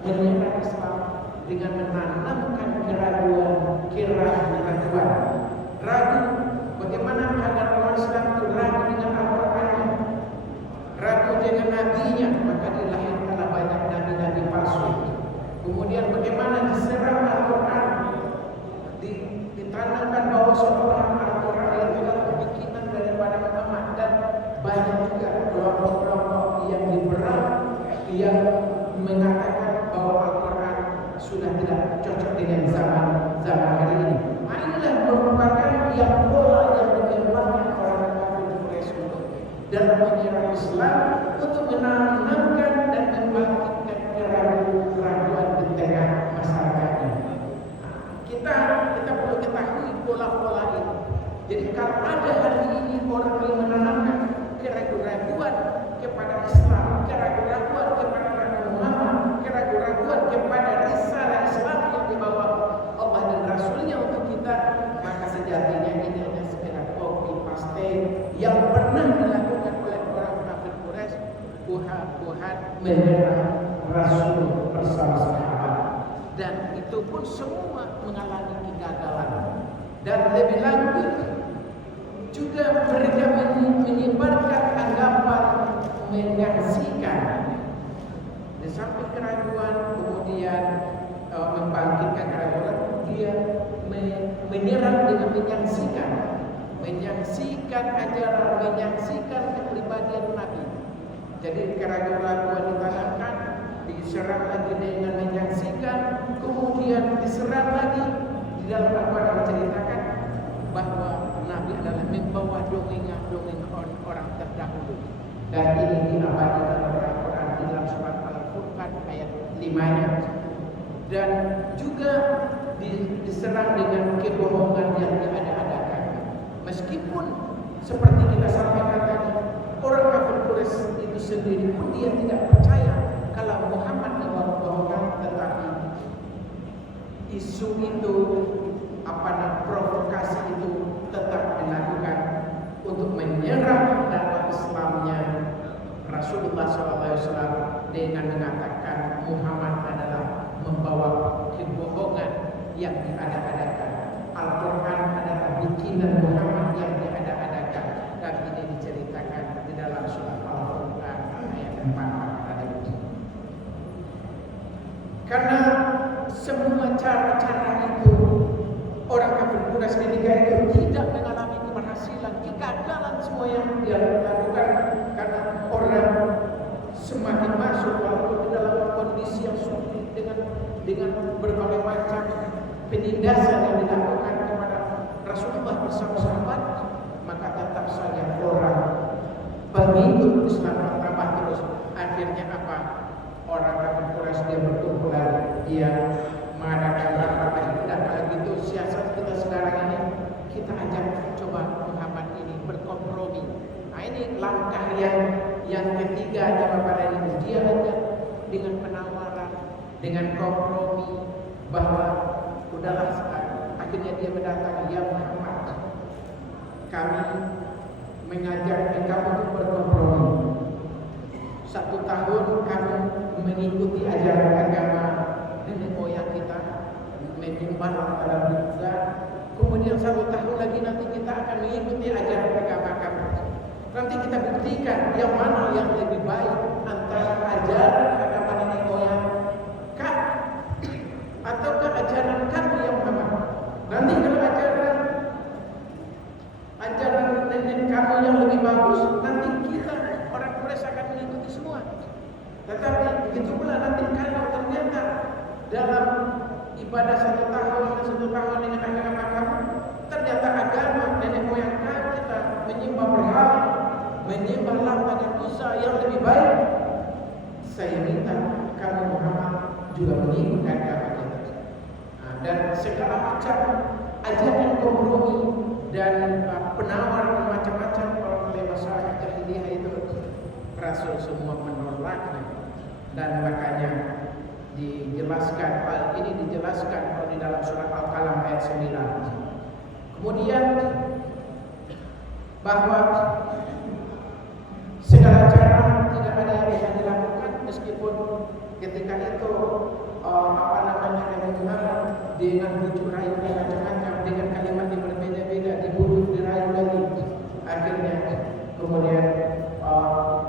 menyerang Islam dengan menanamkan keraguan. Ragu bagaimana agar orang Islam itu ragu dengan Al-Quran, ragu dengan nabinya, maka dilahirkanlah banyak nabi-nabi palsu. Kemudian bagaimana diserang Al-Quran, ditanamkan bahwa seolah Al-Quran itu adalah bikinan daripada Muhammad, dan banyak juga kelompok-kelompok yang liberal yang mengatakan bahwa Al-Quran sudah tidak cocok dengan zaman hari ini. Inilah merupakan yang pola yang dikembangkan orang kafir Quraisy dalam menyerang Islam untuk menanamkan dan membangkitkan keraguan di tengah masyarakatnya. Kita perlu ketahui pola-pola ini. Jadi kalau ada hari ini orang yang menanamkan keraguan kepada Islam, keraguan kepada Nabi Muhammad, keraguan kepada risalah Islam yang dibawa Allah dan Rasulnya untuk kita, maka sejatinya ini hanya sekedar copy paste yang pernah dilakukan oleh orang kafir Quraisy, buhat menyerang Rasul bersama sahabat, dan itu pun semua mengalami kegagalan. Dan lebih lanjut juga mereka menyebarkan anggapan menyaksikan di samping keraguan, kemudian membangkitkan keraguan, dia menyerang dengan menyaksikan ajaran, menyaksikan kepribadian Nabi. Jadi keraguan ditanamkan, diserang lagi dengan menyaksikan, kemudian diserang lagi. Di dalam Al-Quran menceritakan bahwa Nabi adalah membawa dongeng-dongeng orang terdahulu, dan ini diabadikan oleh Al-Quran di dalam surat Al-Furqan ayat 5-nya. Dan juga diserang dengan kebohongan yang diada-adakan. Meskipun seperti kita sampaikan tadi, orang kafir Quraisy itu sendiri pun dia tidak percaya kalau Muhammad dibohong-bohongan, tetapi isu itu, provokasi itu tetap dilakukan untuk menyerang dakwah Islamnya Rasulullah SAW dengan mengatakan Muhammad adalah membawa kebohongan yang diada-adakan. Al-Quran adalah bikinan Muhammad yang diada-adakan, dan ini diceritakan di dalam surat Al-Furqan ayat 4 tadi. Karena semua cara-cara itu orang kafir Quraisy ketika itu tidak mengalami keberhasilan, kegagalan semua yang dia lakukan, karena orang semakin masuk walaupun di dalam kondisi yang sulit dengan berbagai macam penindasan yang dilakukan kepada Rasulullah bersama sahabat, maka tetap saja orang pengikut Islam bertambah terus. Akhirnya apa? Orang kafir Quraisy dia bertumbuh lagi, dia mengadakan rapat lagi. Dan kalau gitu siasat kita sekarang ini, kita ajak coba Muhammad ini berkompromi. Nah, ini langkah yang ketiga daripada ini. Dia ajak dengan penawaran, dengan kompromi, bahwa udahlah, akhirnya dia mendatangi, ya Muhammad, kami mengajak engkau untuk berkompromi. 1 tahun kamu mengikuti ajaran agama nenek moyang kita, menyembah kepada Buddha. Kemudian 1 tahun lagi nanti kita akan mengikuti ajaran agama kamu. Nanti kita buktikan yang mana yang lebih baik antara ajaran agama nenek moyang kah ataukah ajaran kamu yang Muhammad. Nanti kalau ajaran nenek kamu yang lebih bagus, nanti kita orang Quraisy akan mengikuti semua. Tetapi begitu pula nanti kalau ternyata dalam ibadah 1 tahun dengan agama kamu, ternyata agama nenek moyang kita menyembah berhala, menyembah Lata dan Uzza yang lebih baik, saya minta kamu Muhammad juga mengikuti agama kita. Dan segala macam ajaran kompromi dan penawaran macam-macam oleh masyarakat jahiliyah itu, Rasul semua menolaknya. Dan makanya dijelaskan, hal ini dijelaskan di dalam surat Al-Qalam ayat 9. Kemudian bahwa segala cara tidak ada yang bisa dilakukan meskipun ketika itu Nabi Muhammad dengan bujuk rayu dan macam-macam dengan kalimat yang berbeda-beda dibujuk dirayu lagi, akhirnya kemudian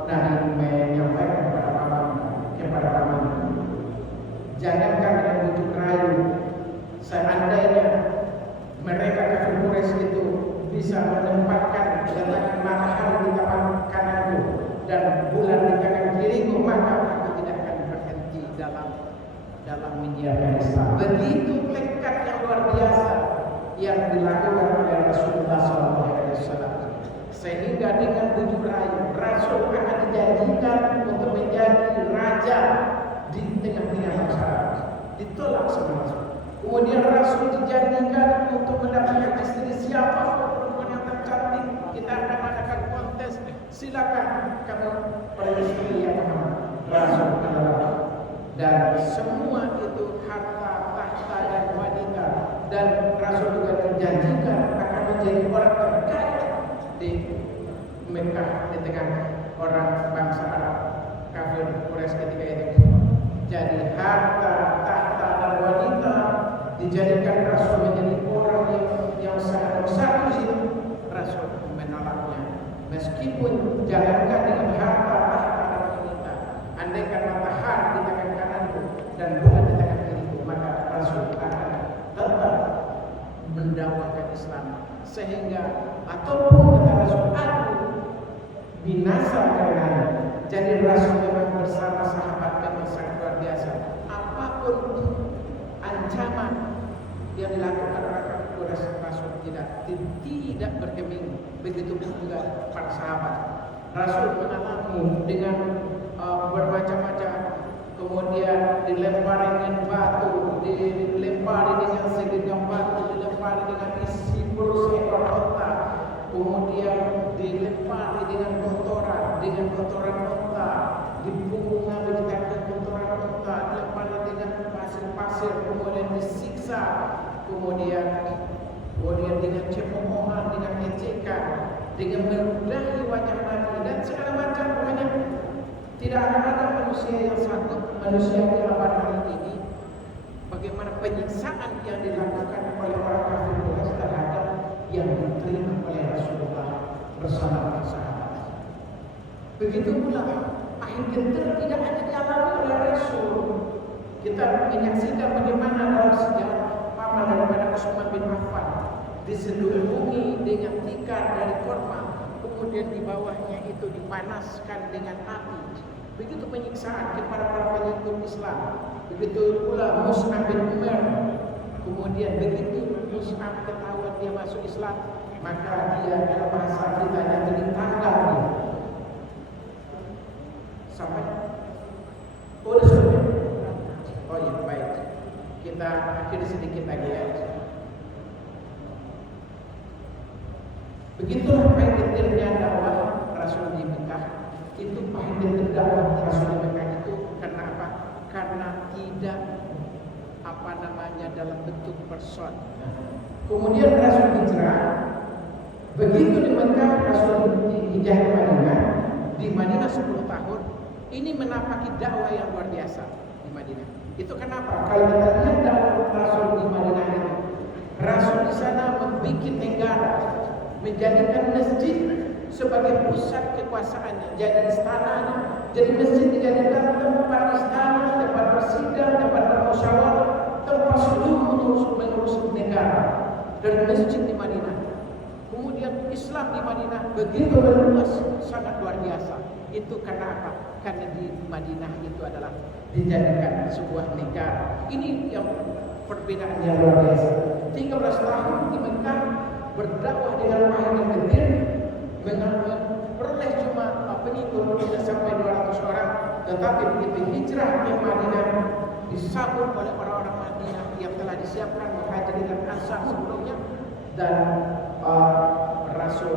Nabi menyampaikan kepada paman, jangankan dengan bujuk rayu, seandainya mereka kafir Quraisy itu bisa menempatkan letakkan matahari di tangan kananku dan bulan di tangan kiriku, maka aku tidak akan berhenti dalam menyiarkan Islam. Begitu tekad yang luar biasa yang dilakukan oleh Rasulullah SAW, sehingga dengan bujuk rayu Rasul akan dijanjikan untuk menjadi raja di tengah-tengah masyarakat, ditolak semua. Kemudian Rasul dijanjikan untuk mendapatkan istri siapa perempuan yang tercantik, kita akan adakan kontes, silakan kamu pada istri yang Rasul adalah. Dan semua itu harta, tahta dan wanita, dan Rasul juga dijanjikan akan menjadi orang terkaya di Mekah di tengah orang bangsa Arab kafir Quraisy ketika itu. Jadi harta, tahta dan wanita dijadikan Rasul menjadi orang yang sangat besar di situ. Rasul menolaknya, meskipun jangankan dengan harta, tahta dan wanita, andaikan matahari di tangan kananku dan bulan di tangan kiriku, maka Rasul akan tetap mendakwakan Islam, sehingga ataupun kata Rasul aku binasa karenanya. Jadi Rasul memang bersama sahabat memang sangat luar biasa. Apapun ancaman yang dilakukan oleh kafir Quraisy, Rasul tidak bergeming. Begitu juga para sahabat. Rasul mengalami dengan bermacam-macam, kemudian dilempari dengan batu, dilempari dengan segenggam batu, dilempari dengan isi perut seekor unta, kemudian dilempari dengan kotoran unta, dipunggung dengan kotoran unta, dilempari dengan pasir-pasir, kemudian disiksa, kemudian dengan cemohan, dengan ejekan, dengan meludahi wajah Nabi dan segala macam. Pokoknya tidak ada manusia yang sanggup, manusia yang pada hari ini, bagaimana penyiksaan yang dilakukan oleh orang kafir Quraisy terhadap yang diterima oleh Rasulullah bersama para sahabat. Begitu pula akhir gentar tidak hanya dialami oleh Rasul. Kita menyaksikan bagaimana dalam sejarah paman daripada Utsman bin Affan diselubungi dengan tikar dari korma, kemudian di bawahnya itu dipanaskan dengan api. Begitu penyiksaan kepada para pengikut Islam. Begitu pula Mus'ab bin Umair. Kemudian begitu Mus'ab ketahuan dia masuk Islam, maka dia dalam bahasa kita yang ditanggal dia sampai oh ya baik, kita akhiri sedikit lagi ya. Begitulah paling detailnya dakwah Rasul di Mekah. Itu paling detail dakwah Rasul di Mekah itu karena apa? Karena tidak dalam bentuk person. Kemudian Rasul hijrah. Begitu di Mekah Rasul hijrah ke Madinah. Di Madinah 10 tahun. Ini menapaki dakwah yang luar biasa di Madinah. Itu kenapa? Kalau kita lihat dakwah Rasul di Madinah itu, Rasul di sana membuat negara, menjadikan masjid sebagai pusat kekuasaannya, jadi istananya. Jadi masjid dijadikan tempat istana, tempat bersidang, tempat bermusyawarah, tempat seluruh mengurus negara. Dan masjid di Madinah. Kemudian Islam di Madinah begitu meluas, sangat luar biasa. Itu karena apa? Karena di Madinah itu adalah dijadikan sebuah negara. Ini yang perbedaan yang luar biasa. 13 tahun di Mekah berdakwah dengan wahyu yang kecil, memperoleh cuma pengikut tidak sampai 200 orang, tetapi begitu hijrah ke Madinah disambut oleh orang-orang Madinah yang telah disiapkan Muhajirin dan Ansar sebelumnya, dan Rasul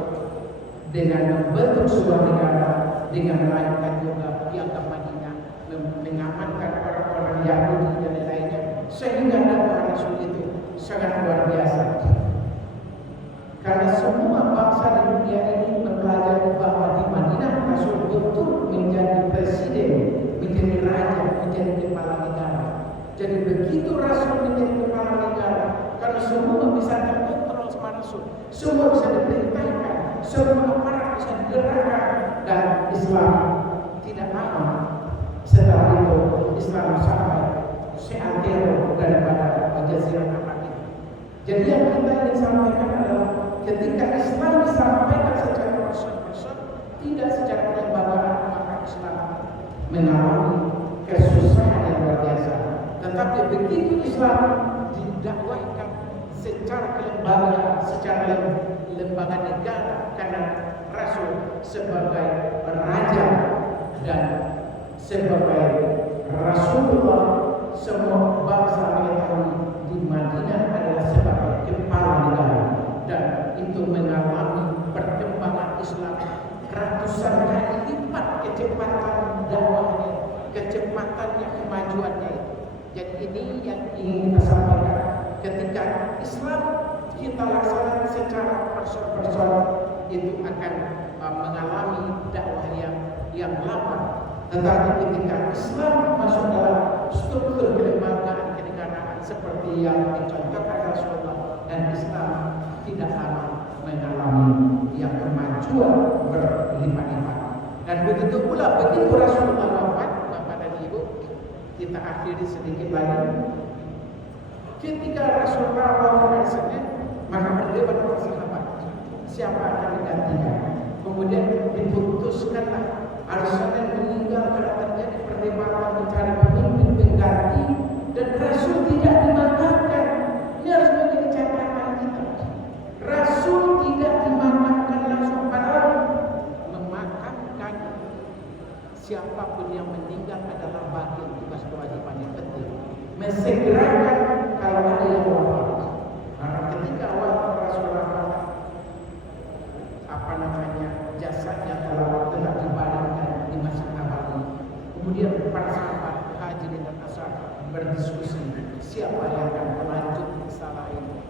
dengan membentuk sebuah negara dengan melakukan juga piagam Madinah, mengamankan orang-orang Yahudi dan lain-lainnya, sehingga dakwah Rasul itu sangat luar biasa. Karena semua bangsa di dunia ini mempelajari bahwa di Madinah Rasul betul menjadi presiden, menjadi raja, menjadi kepala negara. Jadi begitu Rasul menjadi kepala negara, karena semua bisa terkontrol sama Rasul, semua bisa diperintahkan, semua aparat bisa digerakkan, dan Islam tidak lama setelah itu Islam sampai seantero daripada Jazirah Arab ini. Jadi yang kita ingin sampaikan adalah ketika Islam disampaikan secara person-person, tidak secara kelembagaan, maka Islam mengalami kesusahan yang luar biasa. Tetapi begitu Islam didakwahkan secara kelembagaan, secara lembaga negara, karena Rasul sebagai raja dan sebagai Rasulullah, semua bangsa mengetahui di Madinah adalah sebagai kepala negara, dan itu mengalami perkembangan Islam ratusan kali lipat kecepatan dakwahnya, kecepatannya, kemajuannya. Jadi ini yang ingin kita sampaikan. Ketika Islam kita laksanakan secara person-person, itu akan mengalami dakwah yang lama. Tetapi ketika Islam masuk dalam struktur kelembagaan kenegaraan seperti yang dicontohkan Rasulullah, dan Islam tidak lama mengalami yang kemajuan berlipat-lipat. Dan begitu pula begitu Rasulullah wafat, Bapak dan Ibu, kita akhiri sedikit lagi. Ketika Rasulullah wafat, maka berdebat para sahabat, siapa akan digantikan? Kemudian diputuskanlah Rasulullah meninggal karena terjadi perdebatan mencari pemimpin pengganti, dan Rasul tidak dimakamkan. Ini harus menjadi catatan kita. Rasul tidak dimakamkan langsung, padahal memakamkan siapapun yang meninggal adalah bagian tugas kewajiban yang penting. Mensegerakan kalau ada yang wafat. Karena ketika wafat Rasulullah, jasadnya telah dibaringkan di Masjid Nabawi. Kemudian para sahabat Muhajirin dan Ansar berdiskusi siapa yang akan melanjut risalah ini.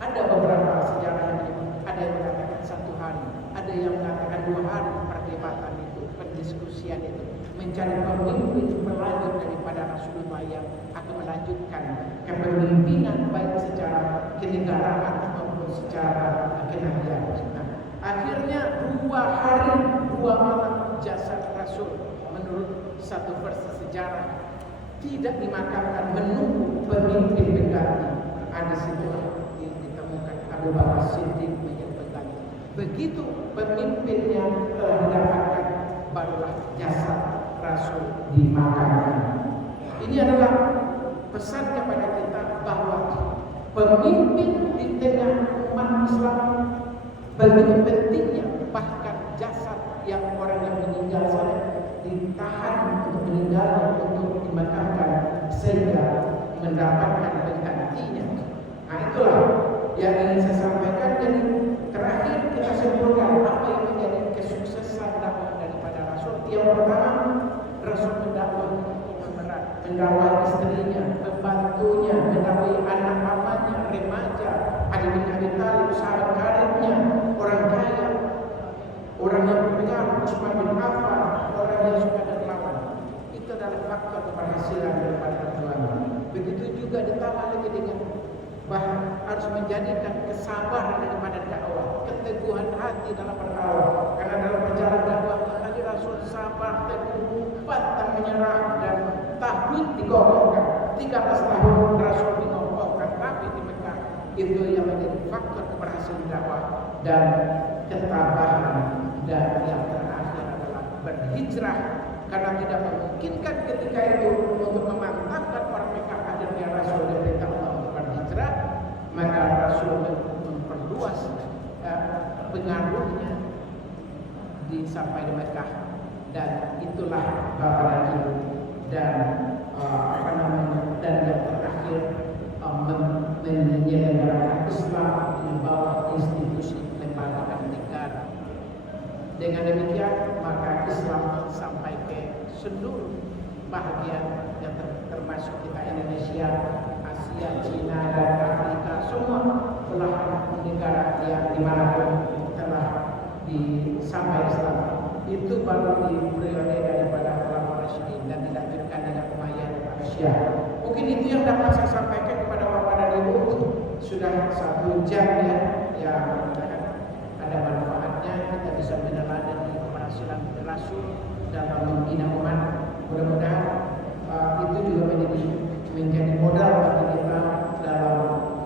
Ada beberapa sejarah yang ada yang mengatakan 1 hari, ada yang mengatakan 2 hari perdebatan itu, pendiskusian itu, mencari pemimpin berlanjut daripada Rasulullah yang akan melanjutkan kepemimpinan baik secara kenegaraan maupun secara kenabian. Akhirnya 2 hari 2 malam jasad Rasul menurut satu versi sejarah tidak dimakamkan, menunggu pemimpin pengganti. Ada situlah ditemukan Abu Bakar Siddiq menjadi pengganti. Begitu pemimpinnya telah didapatkan, barulah jasad Rasul dimakamkan. Ini adalah pesan kepada kita bahwa pemimpin di tengah umat Islam begitu pentingnya, bahkan jasad yang orang yang meninggal sana ditahan untuk meninggal, untuk dimakamkan sehingga mendapatkan penggantinya. Nah, itulah yang ingin saya sampaikan. Jadi terakhir kita simpulkan apa yang menjadi kesuksesan dakwah daripada Rasul. Yang pertama, Rasul mendakwah berat, mendakwah istrinya, pembantunya, mendakwah anak pamannya, remaja, Ali bin Abi Thalib, sahabat karibnya, orang kaya, orang yang berpengaruh, Utsman bin Affan, orang yang suka dermawan. Itu adalah faktor keberhasilan daripada perjuangan. Begitu juga ditambah lagi dengan bahwa harus menjadikan kesabaran daripada dakwah, keteguhan hati dalam berdakwah. Karena dalam perjalanan dakwah tadi Rasul sabar, teguh, pantang menyerah, dan tauhid dikokohkan. 13 tahun Rasul dikokohkan tapi di Mekah. Itu yang menjadi faktor keberhasilan dakwah dan ketabahan. Dan yang terakhir adalah berhijrah, karena tidak memungkinkan ketika itu untuk memantapkan orang Mekah. Akhirnya Rasul diperintah untuk berhijrah, maka Rasul memperluas pengaruhnya sampai di Mekah. Dan itulah Bapak dan Ibu, dan dan yang terakhir menyelenggarakan Islam di bawah institusi lembaga negara. Dengan demikian maka Islam sampai ke seluruh bahagian yang termasuk kita Indonesia, Asia, Cina, dan Afrika, semua belahan negara yang dimanapun telah disampai Islam. Itu baru di periode daripada ulama Rasyidin dan dilanjutkan dengan Umayyah dan Abbasiyah. Mungkin itu yang dapat saya sampaikan kepada Bapak dan Ibu. Sudah 1 jam ya, yang ada manfaatnya. Kita bisa meneladani keberhasilan Rasul dalam membina umat. Mudah-mudahan itu juga menjadi modal bagi kita dalam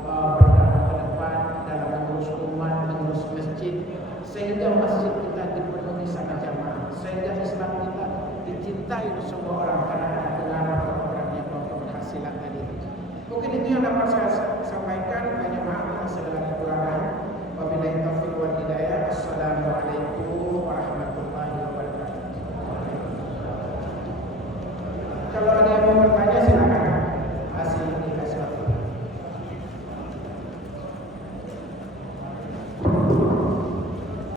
berdakwah ke depan, dalam mengurus umat, mengurus masjid, sehingga masjid kita dipenuhi sama jamaah, sehingga Islam kita dicintai oleh semua orang karena ada pengaruh orang yang berhasilan tadi. Mungkin itu yang dapat saya sampaikan. Banyak maaf segala kekurangan. Wabillahi taufiq wal hidayah. Assalamualaikum warahmatullahi wabarakatuh.